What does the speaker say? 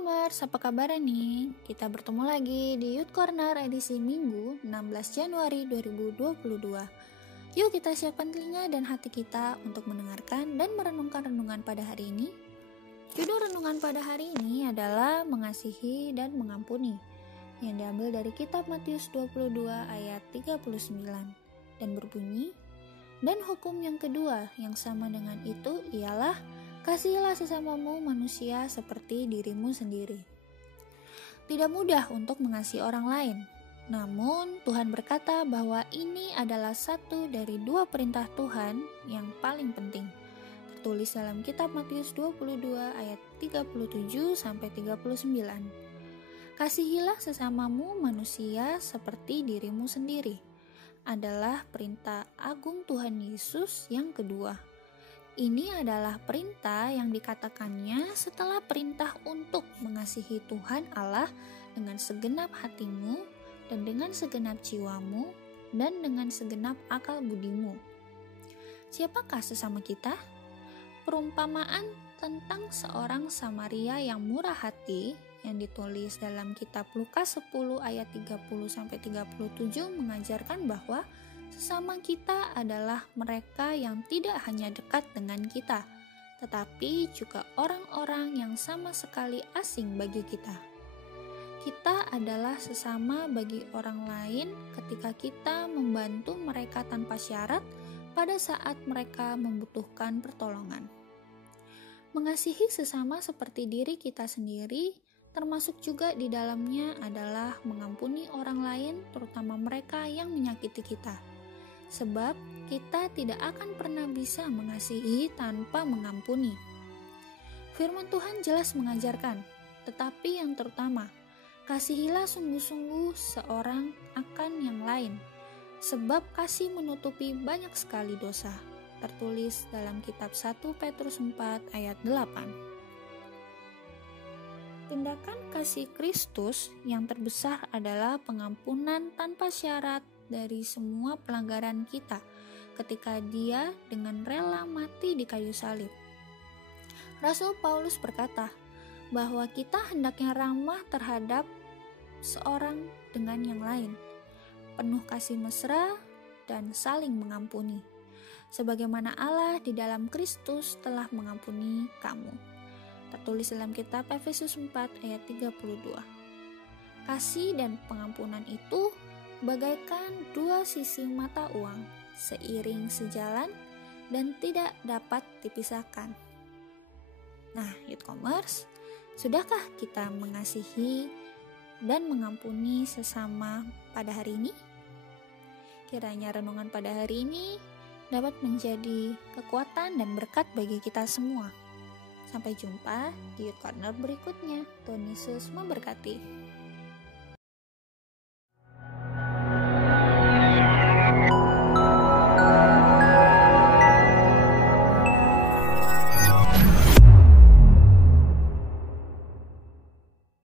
Youthcomers, apa kabar nih? Kita bertemu lagi di Youth Corner edisi Minggu 16 Januari 2022. Yuk kita siapkan telinga dan hati kita untuk mendengarkan dan merenungkan renungan pada hari ini. Judul renungan pada hari ini adalah Mengasihi dan Mengampuni, yang diambil dari kitab Matius 22 ayat 39 dan berbunyi, dan hukum yang kedua yang sama dengan itu ialah kasihilah sesamamu manusia seperti dirimu sendiri. Tidak mudah untuk mengasihi orang lain, namun Tuhan berkata bahwa ini adalah satu dari dua perintah Tuhan yang paling penting. Tertulis dalam kitab Matius 22 ayat 37-39. Kasihilah sesamamu manusia seperti dirimu sendiri adalah perintah agung Tuhan Yesus yang kedua. Ini adalah perintah yang dikatakannya setelah perintah untuk mengasihi Tuhan Allah dengan segenap hatimu dan dengan segenap jiwamu dan dengan segenap akal budimu. Siapakah sesama kita? Perumpamaan tentang seorang Samaria yang murah hati yang ditulis dalam kitab Lukas 10 ayat 30-37 mengajarkan bahwa sesama kita adalah mereka yang tidak hanya dekat dengan kita, tetapi juga orang-orang yang sama sekali asing bagi kita. Kita adalah sesama bagi orang lain ketika kita membantu mereka tanpa syarat pada saat mereka membutuhkan pertolongan. Mengasihi sesama seperti diri kita sendiri, termasuk juga di dalamnya adalah mengampuni orang lain, terutama mereka yang menyakiti kita. Sebab kita tidak akan pernah bisa mengasihi tanpa mengampuni. Firman Tuhan jelas mengajarkan, tetapi yang terutama, kasihilah sungguh-sungguh seorang akan yang lain, sebab kasih menutupi banyak sekali dosa. Tertulis dalam kitab 1 Petrus 4 ayat 8. Tindakan kasih Kristus yang terbesar adalah pengampunan tanpa syarat dari semua pelanggaran kita ketika Dia dengan rela mati di kayu salib. Rasul Paulus berkata bahwa kita hendaknya ramah terhadap seorang dengan yang lain, penuh kasih mesra dan saling mengampuni, sebagaimana Allah di dalam Kristus telah mengampuni kamu. Tertulis dalam kitab Efesus 4 ayat 32. Kasih dan pengampunan itu bagaikan dua sisi mata uang, seiring sejalan dan tidak dapat dipisahkan. Nah, Youthcomers, sudahkah kita mengasihi dan mengampuni sesama pada hari ini? Kiranya renungan pada hari ini dapat menjadi kekuatan dan berkat bagi kita semua. Sampai jumpa di Youth Corner berikutnya. Tuhan Yesus memberkati.